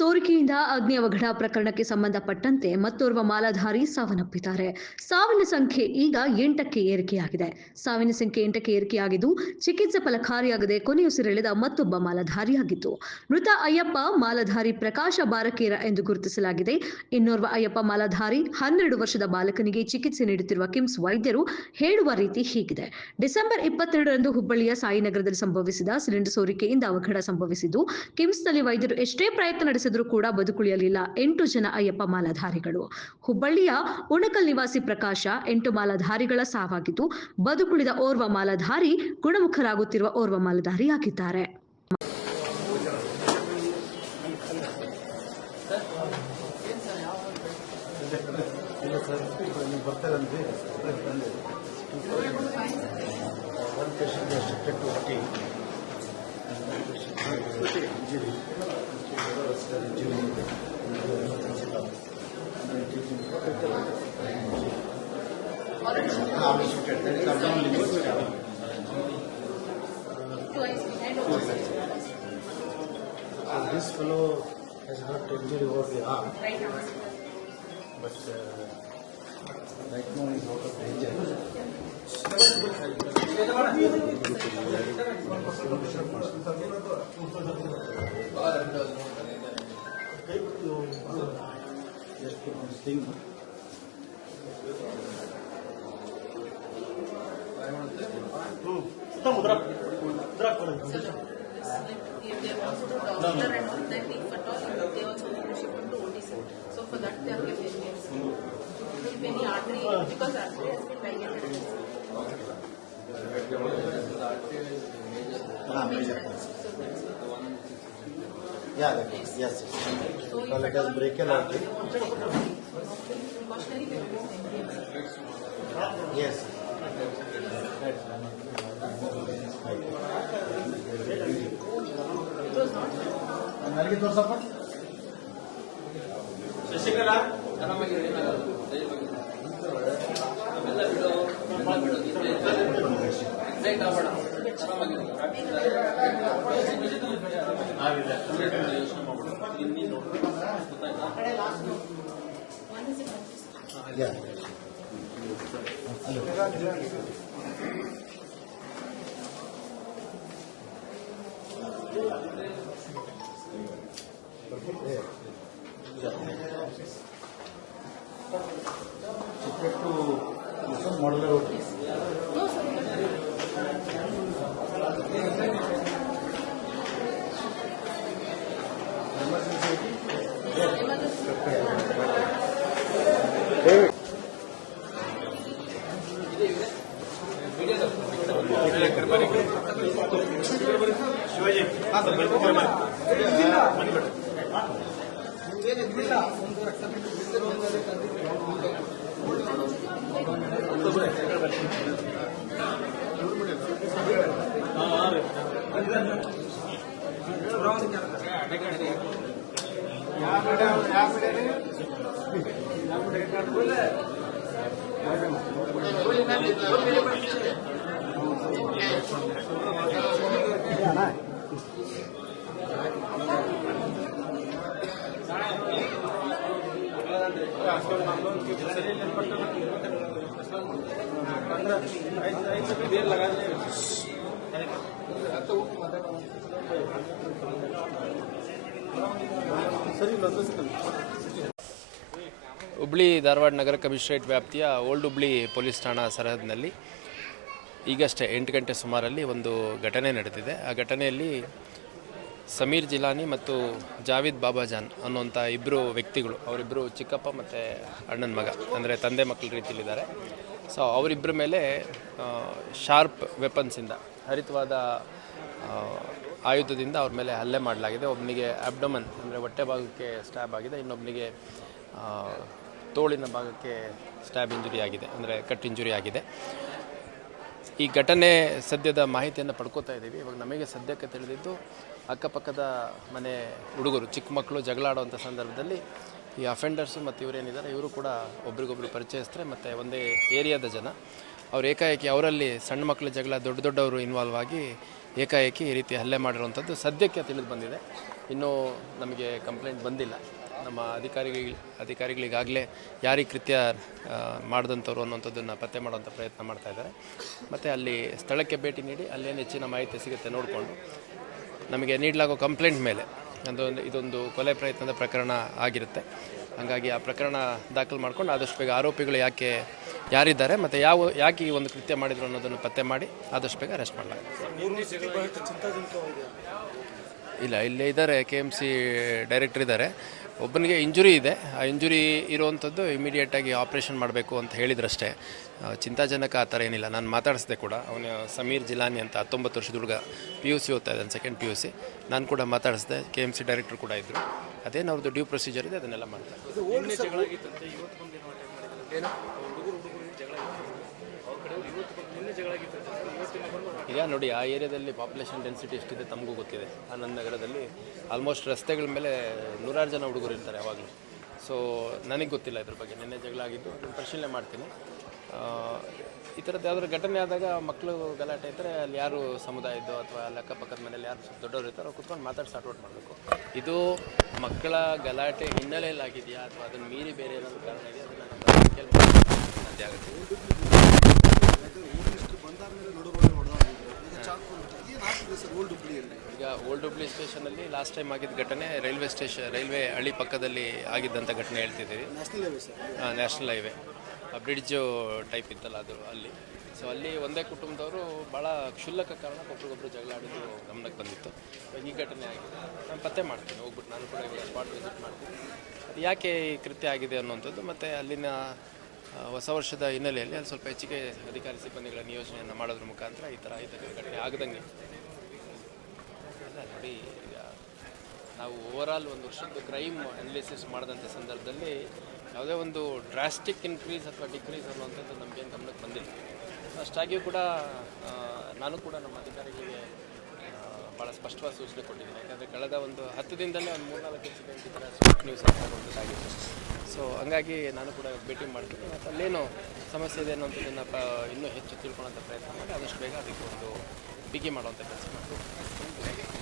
ಸೋರಿಕೆಯಿಂದ ಅಗ್ನಿ ಅವಘಡ ಪ್ರಕರಣಕ್ಕೆ ಸಂಬಂಧಪಟ್ಟಂತೆ ಮತ್ತೋರ್ವ ಮಾಲಾಧಾರಿ ಸಾವನ್ನಪ್ಪಿದ್ದಾರೆ. ಸಾವಿನ ಸಂಖ್ಯೆ ಈಗ 8ಕ್ಕೆ ಏರಿಕೆಯಾಗಿದೆ. ಸಾವಿನ ಸಂಖ್ಯೆ 8ಕ್ಕೆ ಏರಿಕೆಯಾಗಿದ್ದು, ಚಿಕಿತ್ಸೆ ಫಲಕಾರಿಯಾಗದೆ ಕೊನೆಯುಸಿರೆಳೆದ ಮತ್ತೊಬ್ಬ ಮಾಲಾಧಾರಿಯಾಗಿದ್ದು, ಮೃತ ಅಯ್ಯಪ್ಪ ಮಾಲಾಧಾರಿ ಪ್ರಕಾಶ ಬಾರಕೇರ ಎಂದು ಗುರುತಿಸಲಾಗಿದೆ. ಇನ್ನೋರ್ವ ಅಯ್ಯಪ್ಪ ಮಾಲಾಧಾರಿ 12 ವರ್ಷದ ಬಾಲಕನಿಗೆ ಚಿಕಿತ್ಸೆ ನೀಡುತ್ತಿರುವ ಕಿಮ್ಸ್ ವೈದ್ಯರು ಹೇಳುವ ರೀತಿ ಹೀಗಿದೆ. ಡಿಸೆಂಬರ್ 22ರಂದು ಹುಬ್ಬಳ್ಳಿಯ ಸಾಯಿನಗರದಲ್ಲಿ ಸಂಭವಿಸಿದ ಸಿಲಿಂಡರ್ ಸೋರಿಕೆಯಿಂದ ಅವಘಡ ಸಂಭವಿಸಿದ್ದು, ಕಿಮ್ಸ್ನಲ್ಲಿ ವೈದ್ಯರು ಎಷ್ಟೇ ಪ್ರಯತ್ನ ನಡೆಸಿದರೂ ಕೂಡ ಬದುಕುಳಿಯಲಿಲ್ಲ 8 ಜನ ಅಯ್ಯಪ್ಪ ಮಾಲಾಧಾರಿಗಳು. ಹುಬ್ಬಳ್ಳಿಯ ಉಣಕಲ್ ನಿವಾಸಿ ಪ್ರಕಾಶ 8 ಮಾಲಾಧಾರಿಗಳ ಸಾವಾಗಿದ್ದು, ಬದುಕುಳಿದ ಓರ್ವ ಮಾಲಾಧಾರಿ ಗುಣಮುಖರಾಗುತ್ತಿರುವ ಓರ್ವ ಮಾಲಾಧಾರಿಯಾಗಿದ್ದಾರೆ. This fellow has got injury over the arm, but right now he is out of danger. Just put on this thing. If they want to do doctor and all that, if at all, they also need to ship them to OTC. So for that, they are getting if any artery, because artery has been dilated. Yeah, that is, yes. So let us break an artery. Precautionary measures. Yes. ನನಗೆ ತೋರ್ಸಪ್ಪ. Shashikala modular road. No, sir. Hubli Dharwad ನಗರ commissionerate ವ್ಯಾಪ್ತಿಯ old Hubli police ಠಾಣಾ ಸರಹದ್ದಿನಲ್ಲಿ ಈಗಷ್ಟೇ 8 ಗಂಟೆ ಸುಮಾರಲ್ಲಿ ಒಂದು ಘಟನೆ ನಡೆದಿದೆ. ಆ ಘಟನೆಯಲ್ಲಿ ಸಮೀರ್ ಜಿಲಾನಿ ಮತ್ತು ಜಾವಿದ್ ಬಾಬಾಜಾನ್ ಅನ್ನುವಂಥ ಇಬ್ಬರು ವ್ಯಕ್ತಿಗಳು, ಅವರಿಬ್ಬರು ಚಿಕ್ಕಪ್ಪ ಮತ್ತು ಅಣ್ಣನ ಮಗ, ಅಂದರೆ ತಂದೆ ಮಕ್ಕಳ ರೀತಿಯಲ್ಲಿದ್ದಾರೆ. ಸೊ ಅವರಿಬ್ಬರ ಮೇಲೆ ಶಾರ್ಪ್ ವೆಪನ್ಸಿಂದ, ಹರಿತವಾದ ಆಯುಧದಿಂದ ಅವ್ರ ಮೇಲೆ ಹಲ್ಲೆ ಮಾಡಲಾಗಿದೆ. ಒಬ್ಬನಿಗೆ ಅಬ್ಡಮನ್ ಅಂದರೆ ಹೊಟ್ಟೆ ಭಾಗಕ್ಕೆ ಸ್ಟ್ಯಾಬ್ ಆಗಿದೆ, ಇನ್ನೊಬ್ಬನಿಗೆ ತೋಳಿನ ಭಾಗಕ್ಕೆ ಸ್ಟ್ಯಾಬ್ ಇಂಜುರಿ ಆಗಿದೆ, ಅಂದರೆ ಕಟ್ ಇಂಜುರಿ ಆಗಿದೆ. ಈ ಘಟನೆ ಸದ್ಯದ ಮಾಹಿತಿಯನ್ನು ಪಡ್ಕೋತಾ ಇದ್ದೀವಿ. ಇವಾಗ ನಮಗೆ ಸದ್ಯಕ್ಕೆ ತಿಳಿದಿದ್ದು ಅಕ್ಕಪಕ್ಕದ ಮನೆ ಹುಡುಗರು, ಚಿಕ್ಕ ಮಕ್ಕಳು ಜಗಳ ಆಡುವಂಥ ಸಂದರ್ಭದಲ್ಲಿ ಈ ಅಫೆಂಡರ್ಸು ಮತ್ತು ಇವರೇನಿದ್ದಾರೆ ಇವರು ಕೂಡ ಒಬ್ರಿಗೊಬ್ರು ಪರಿಚಯಿಸ್ತಾರೆ ಮತ್ತು ಒಂದೇ ಏರಿಯಾದ ಜನ. ಅವ್ರು ಏಕಾಏಕಿ ಅವರಲ್ಲಿ ಸಣ್ಣ ಮಕ್ಕಳ ಜಗಳ ದೊಡ್ಡವರು ಇನ್ವಾಲ್ವ್ ಆಗಿ ಏಕಾಏಕಿ ಈ ರೀತಿ ಹಲ್ಲೆ ಮಾಡಿರುವಂಥದ್ದು ಸದ್ಯಕ್ಕೆ ತಿಳಿದು ಬಂದಿದೆ. ಇನ್ನೂ ನಮಗೆ ಕಂಪ್ಲೇಂಟ್ ಬಂದಿಲ್ಲ. ನಮ್ಮ ಅಧಿಕಾರಿಗಳಿಗಾಗಲೇ ಯಾರಿಗೆ ಕೃತ್ಯ ಮಾಡಿದಂಥವ್ರು ಅನ್ನೋಂಥದ್ದನ್ನು ಪತ್ತೆ ಮಾಡುವಂಥ ಪ್ರಯತ್ನ ಮಾಡ್ತಾಯಿದ್ದಾರೆ. ಮತ್ತು ಅಲ್ಲಿ ಸ್ಥಳಕ್ಕೆ ಭೇಟಿ ನೀಡಿ ಅಲ್ಲೇನು ಹೆಚ್ಚಿನ ಮಾಹಿತಿ ಸಿಗುತ್ತೆ ನೋಡಿಕೊಂಡು ನಮಗೆ ನೀಡಲಾಗೋ ಕಂಪ್ಲೇಂಟ್ ಮೇಲೆ ಇದೊಂದು ಕೊಲೆ ಪ್ರಯತ್ನದ ಪ್ರಕರಣ ಆಗಿರುತ್ತೆ. ಹಾಗಾಗಿ ಆ ಪ್ರಕರಣ ದಾಖಲು ಮಾಡ್ಕೊಂಡು ಆದಷ್ಟು ಬೇಗ ಆರೋಪಿಗಳು ಯಾರಿದ್ದಾರೆ ಮತ್ತು ಯಾಕೆ ಈ ಒಂದು ಕೃತ್ಯ ಮಾಡಿದ್ರು ಅನ್ನೋದನ್ನು ಪತ್ತೆ ಮಾಡಿ ಆದಷ್ಟು ಬೇಗ ಅರೆಸ್ಟ್ ಮಾಡಲಾಗುತ್ತೆ. ಇಲ್ಲ, ಇಲ್ಲೇ ಇದ್ದಾರೆ, KMC ಡೈರೆಕ್ಟರ್ ಇದ್ದಾರೆ. ಒಬ್ಬನಿಗೆ ಇಂಜುರಿ ಇದೆ. ಆ ಇಂಜುರಿ ಇರುವಂಥದ್ದು ಇಮಿಡಿಯೇಟಾಗಿ ಆಪ್ರೇಷನ್ ಮಾಡಬೇಕು ಅಂತ ಹೇಳಿದ್ರಷ್ಟೇ. ಚಿಂತಾಜನಕ ಆ ಥರ ಏನಿಲ್ಲ. ನಾನು ಮಾತಾಡಿಸಿದೆ ಕೂಡ. ಅವನ ಸಮೀರ್ ಜಿಲಾನಿ ಅಂತ 19 ವರ್ಷದ ಹುಡುಗ PUC ಓದ್ತಾ ಇದ್ದಾನೆ, ಸೆಕೆಂಡ್ PUC. ನಾನು ಕೂಡ ಮಾತಾಡಿಸಿದೆ. KMC ಡೈರೆಕ್ಟರ್ ಕೂಡ ಇದ್ದರು. ಅದೇನು ಅವ್ರದ್ದು ಡ್ಯೂ ಪ್ರೊಸೀಜರ್ ಇದೆ, ಅದನ್ನೆಲ್ಲ ಮಾಡ್ತಾರೆ. ಈಗ ನೋಡಿ, ಆ ಏರಿಯಾದಲ್ಲಿ ಪಾಪ್ಯುಲೇಷನ್ ಡೆನ್ಸಿಟಿ ಎಷ್ಟಿದೆ ತಮಗೂ ಗೊತ್ತಿದೆ. ಆನಂದ್ ನಗರದಲ್ಲಿ ಆಲ್ಮೋಸ್ಟ್ ರಸ್ತೆಗಳ ಮೇಲೆ 100 ಜನ ಹುಡುಗರು ಇರ್ತಾರೆ ಯಾವಾಗಲೂ. ಸೊ ನನಗೆ ಗೊತ್ತಿಲ್ಲ ಇದ್ರ ಬಗ್ಗೆ. ನಿನ್ನೆ ಜಗಳ ಆಗಿದ್ದು, ಪರಿಶೀಲನೆ ಮಾಡ್ತೀನಿ. ಈ ಥರದ್ದು ಯಾವ್ದಾದ್ರು ಘಟನೆ ಆದಾಗ ಮಕ್ಕಳು ಗಲಾಟೆ ಇದ್ದರೆ ಅಲ್ಲಿ ಯಾರು ಸಮುದಾಯದ್ದು ಅಥವಾ ಅಲ್ಲಿ ಅಕ್ಕಪಕ್ಕದ ಮನೇಲಿ ಯಾರು ದೊಡ್ಡವರು ಇರ್ತಾರೋ ಅವ್ರು ಕುತ್ಕೊಂಡು ಮಾತಾಡಿ ಸಾರ್ಟ್ ಔಟ್ ಮಾಡಬೇಕು. ಇದು ಮಕ್ಕಳ ಗಲಾಟೆ ಹಿನ್ನೆಲೆಯಲ್ಲಿ ಆಗಿದೆಯಾ ಅಥವಾ ಅದನ್ನು ಮೀರಿ ಬೇರೆ ಏನಾದರೂ ಕಾರಣ ಇದೆಯಾ ಅದನ್ನು ಕೇಳ್ಬೋದು. ಸಾಧ್ಯ ಆಗುತ್ತೆ. ಈಗ ಓಲ್ಡ್ ಹುಬ್ಳಿ ಸ್ಟೇಷನಲ್ಲಿ ಲಾಸ್ಟ್ ಟೈಮ್ ಆಗಿದ್ದ ಘಟನೆ ರೈಲ್ವೆ ಹಳ್ಳಿ ಪಕ್ಕದಲ್ಲಿ ಆಗಿದ್ದಂಥ ಘಟನೆ ಹೇಳ್ತಿದ್ದೀವಿ. ನ್ಯಾಷನಲ್ ಹೈವೇ ಬ್ರಿಡ್ಜು ಟೈಪ್ ಇತ್ತಲ್ಲ ಅದು ಅಲ್ಲಿ. ಸೊ ಅಲ್ಲಿ ಒಂದೇ ಕುಟುಂಬದವರು ಭಾಳ ಕ್ಷುಲ್ಲಕ ಕಾರಣಕ್ಕೆ ಒಬ್ರಿಗೊಬ್ರು ಜಗಳ ಆಡಿದ್ದು ಗಮನಕ್ಕೆ ಬಂದಿತ್ತು. ಈ ಘಟನೆ ಆಗಿದೆ. ನಾನು ಪತ್ತೆ ಮಾಡ್ತೀನಿ, ಹೋಗ್ಬಿಟ್ಟು ನಾನು ಕೂಡ ಇವಾಗ ಸ್ಪಾಟ್ ವಿಸಿಟ್ ಮಾಡ್ತೀನಿ. ಅದು ಯಾಕೆ ಈ ಕೃತ್ಯ ಆಗಿದೆ ಅನ್ನೋಂಥದ್ದು ಮತ್ತು ಅಲ್ಲಿನ ಹೊಸ ವರ್ಷದ ಹಿನ್ನೆಲೆಯಲ್ಲಿ ಅಲ್ಲಿ ಸ್ವಲ್ಪ ಹೆಚ್ಚಿಗೆ ಅಧಿಕಾರಿ ಸಿಬ್ಬಂದಿಗಳ ನಿಯೋಜನೆಯನ್ನು ಮಾಡೋದ್ರ ಮುಖಾಂತರ ಈ ಥರ ಘಟನೆ ಆಗದಂಗೆ ನೋಡಿ. ಈಗ ನಾವು ಓವರಾಲ್ ಒಂದು ವರ್ಷದ ಕ್ರೈಮ್ ಅನಾಲಿಸಿಸ್ ಮಾಡಿದಂಥ ಸಂದರ್ಭದಲ್ಲಿ ಯಾವುದೇ ಒಂದು ಡ್ರಾಸ್ಟಿಕ್ ಇನ್ಕ್ರೀಸ್ ಅಥವಾ ಡಿಕ್ರೀಸ್ ಅನ್ನುವಂಥದ್ದು ನಮಗೇನು ಗಮನಕ್ಕೆ ಬಂದಿಲ್ಲ. ಅಷ್ಟಾಗಿಯೂ ಕೂಡ ನಾನು ಕೂಡ ನಮ್ಮ ಅಧಿಕಾರಿಗಳಿಗೆ ಭಾಳ ಸ್ಪಷ್ಟವಾದ ಸೂಚನೆ ಕೊಟ್ಟಿದ್ದೀನಿ. ಯಾಕಂದರೆ ಕಳೆದ ಒಂದು 10 ದಿನದಲ್ಲೇ ಒಂದು 3-4 ಇನ್ಸಿಡೆಂಟ್ ಈ ಥರ ಸ್ಪಾಟ್ ನ್ಯೂಸ್ ಆಗುವಂಥದ್ದಾಗಿತ್ತು. ಸೊ ಹಂಗಾಗಿ ನಾನು ಕೂಡ ಭೇಟಿ ಮಾಡ್ತೀನಿ ಮತ್ತು ಅಲ್ಲೇನು ಸಮಸ್ಯೆ ಇದೆ ಅನ್ನೋಂಥದ್ದನ್ನು ಇನ್ನೂ ಹೆಚ್ಚು ತಿಳ್ಕೊಳ್ಳೋಂಥ ಪ್ರಯತ್ನ ಮಾಡಿ ಆದಷ್ಟು ಬೇಗ ಅದಕ್ಕೆ ಒಂದು ಬಿಗಿ ಮಾಡುವಂಥ ಕೆಲಸ ಮಾಡ್ತೀನಿ.